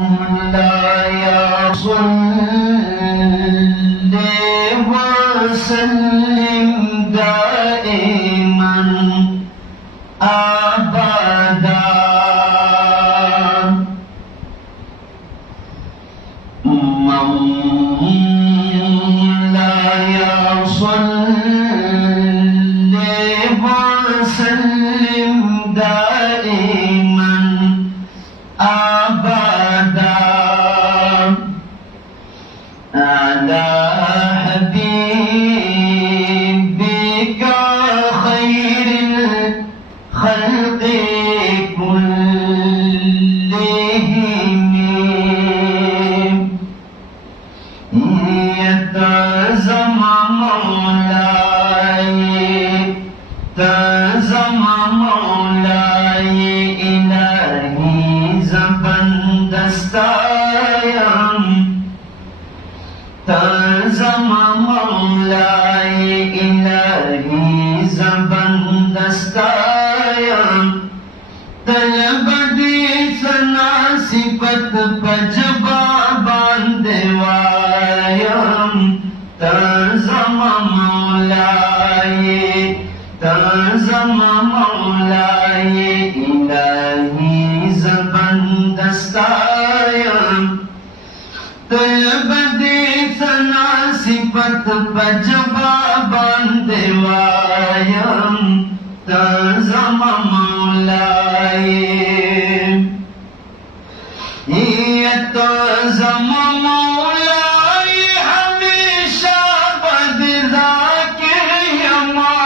مولاي صل وسلم دائما أبدا مولاي صل وسلم دائما أبدا على حبيبك خير الخلق كلهم يتزم مولاي تزم مولاي إلهي زبان دستايم تزم مولاي إلهي زبان دستايم طلب دی سنا صفت پجبا باندوایم تزم مولاي تزم مولاي إلهي زبان دستایم طلب دی سنا صفت پجبا باندوایم تزم مولاي يتزم مولاي هميشه بد ذاكر يما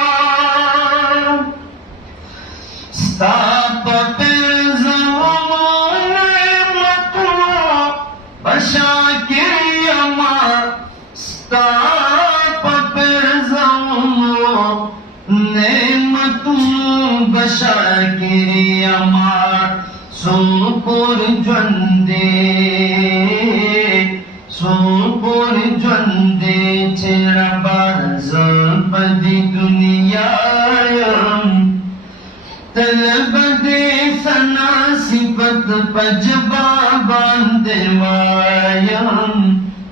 ستاپ تزم نعمتو بشاكر يما ستاپ تزم نعمتو بشاكر يما سوپور جوندے چیرا باز پدی دنیایم طلب دے سنا صفت پجبا باندوایم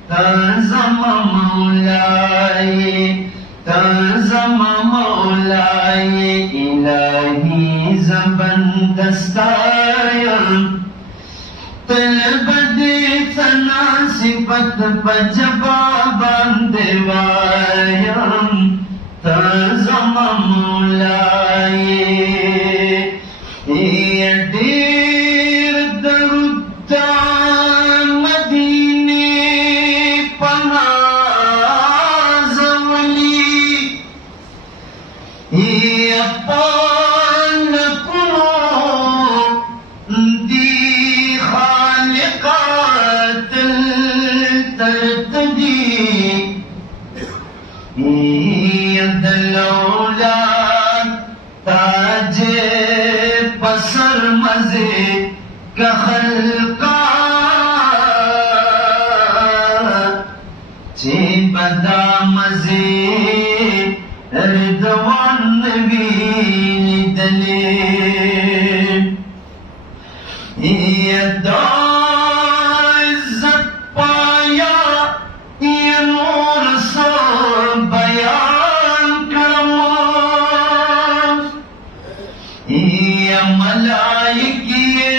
تزم مولاي تزم مولاي إلهي زبان دستایم طلب دی سنا صفت پجبا باندوایم تزم مولاي دیر درود مدینه پناز ولی پان کنو دی خالقات ترتدی دلولا تاج پسر مزے کا خلقات چه بدا مزے رضوان نبی دلے دا عزت پایا یہ نور سو بیان کرم یہ ملائکیے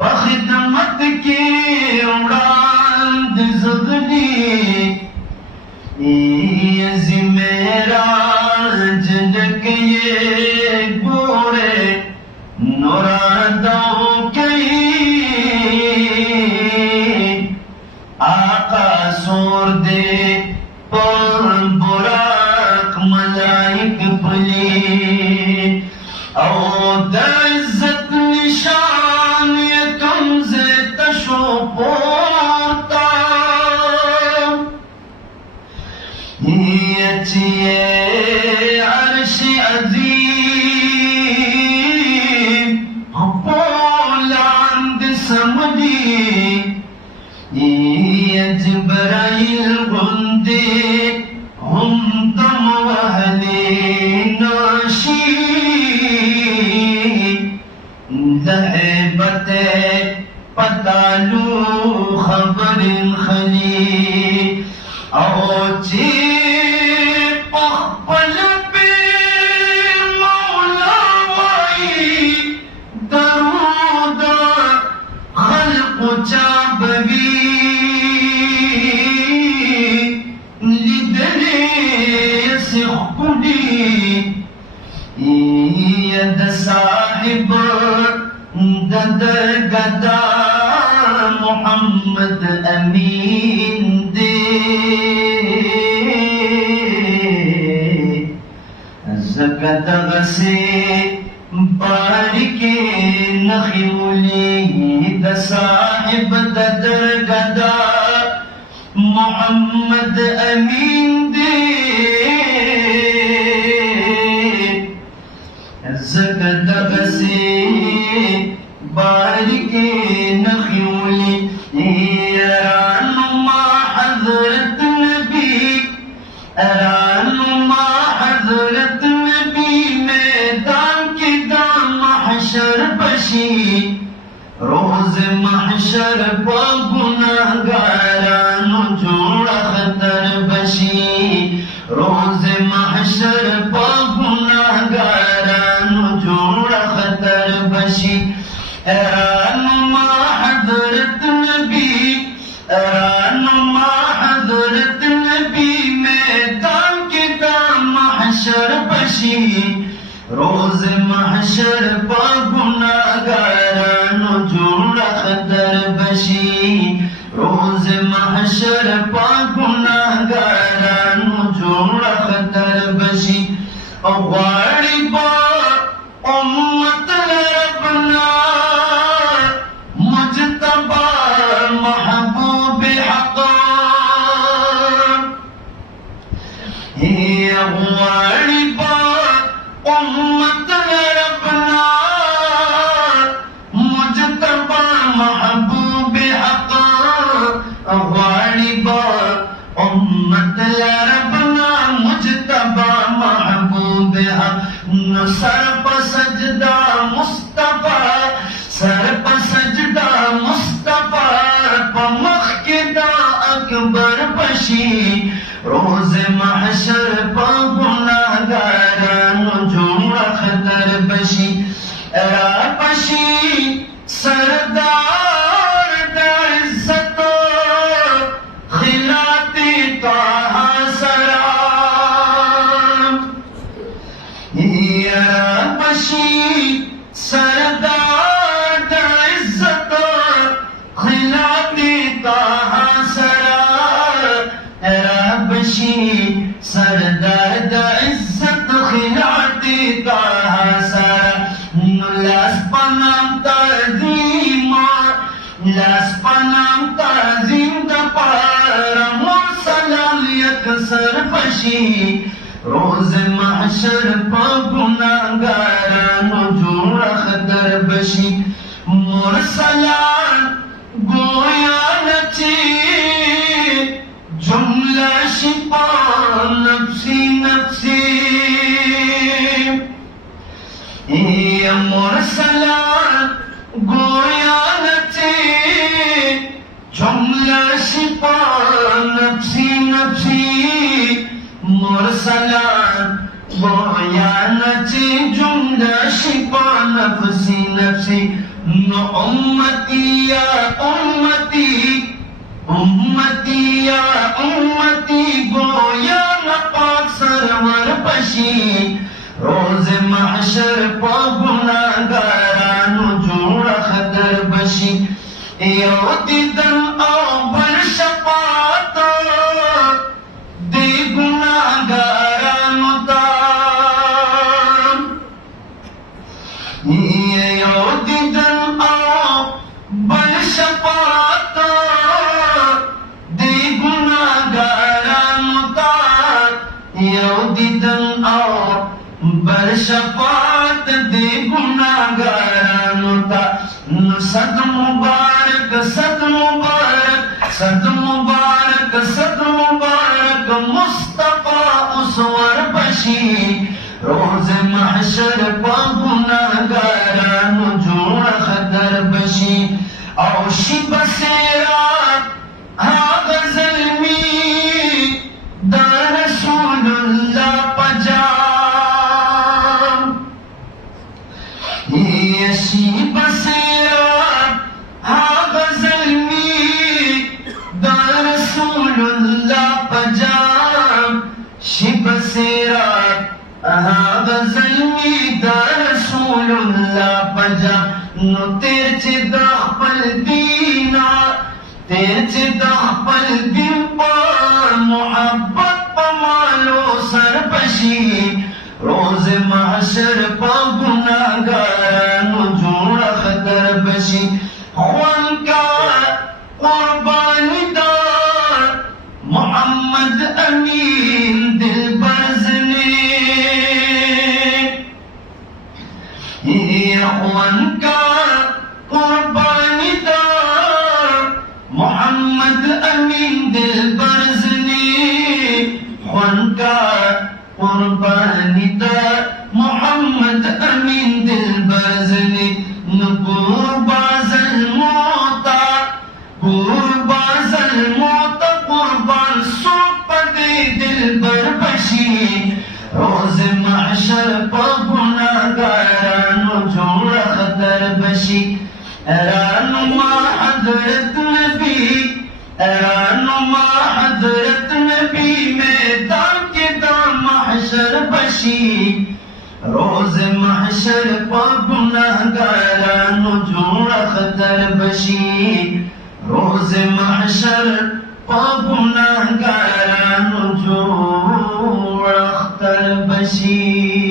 خدمت کی اڑاند زغنی یہ زمیراج جگیے گوڑے نورادوں کئی آقا سور دے پر براق ملائک پلی او دا عزت نشان یہ کمزے تشو پورتا یہ چیئے عرش عظیم پولاند سمجھی یہ جبرائیل گندے ہم دم وحلی ناشی لعبت پتالو خبر خلی او چی پخپل پی مولا وائی درود خلق چابوی لدلی سخبلی ید صاحب ددر گدا محمد امین دے زکت غسی بارک نخیولی د صاحب ددر گدا محمد امین دے زکت غسی بارک نخیولی رانما حضرت نبی رانما حضرت نبی میدان کی دام محشر بشی روز محشر پا گناہگارانو جوڑا خطر بشی روز محشر پا گناہگارانو جوڑا خطر بشی رانما حضرت نبی رانما حضرت نبی میدان کی دام محشر بشی روز محشر پا گناہگارانو جوڑا خطر بشی روز محشر پا گناہگارانو جوڑا خطر بشی غواړي با امت ربنا مجتبى محبوب حق هي غواړي با امت ربنا مجتبى محبوب حق غواړي با امت ربنا مجتبى محبوب حق سر پر سجدہ مصطفیٰ سر پر سجدہ مصطفیٰ پمخ کے دا اکبر بشی روز محشر پا گناہگارانو جوڑا خطر بشی را بشی سردار دا عزت خلاتی طاہا بشی سردار دا عزت خلاتی طاہا سرا بشی سردار دا عزت خلاتی طاہا سرا لاس پنام تعظیم لاس پنام تعظیم دا پارا مرسلال یکسر بشی روز محشر پا گناہگارانو جوڑا خطر بشی مرسلان گویا نچی جملہ شپا نفسی نفسی یہ مرسلان گویا نچی جملہ شپا نفسی نفسی مرسلان گویا نچی جملہ شپا نفسی نفسی نو امتی یا امتی امتی یا امتی گویا نپاک سرور بشی روز محشر پا گناہگارانو جوڑا خطر بشی یو دیدن او بل شفاعت دی گناہگارانو تا یو دیدن او بل شفاعت دی گناہگارانو تا یو دیدن او بل شفاعت دی گناہگارانو تا صد مبارک صد مبارک صد مبارک صد مبارک مصطفیٰ اسور بشی روز محشر پا گناہگارانو جوڑا شی بصیرت ها غزل می در رسول اللہ پجام شی بصیرت ها غزل می در رسول اللہ پجام نو تیر چی دا خپل دینا تیر چی دا خپل دین پا محبت پا مالو سر پشی روز محشر پا گناہگارانو جوڑ خطر بشی خوان کا قربانی دار محمد امین دل برزنے خوان کا قربانی دار محمد امین دل برزنے خوان کا قربانی دار محمد امین دل برزنی نبور باز الموتا قربان سوپت دل بر بشی روز محشر پا گناہگارانو جوڑ خطر بشی رانما حضرت نبی رانما حضرت نبی میدان کے محشر بشی روز محشر پا گناہگارانو جوڑ خطر بشی روز محشر پا گناہگارانو جوڑ خطر بشی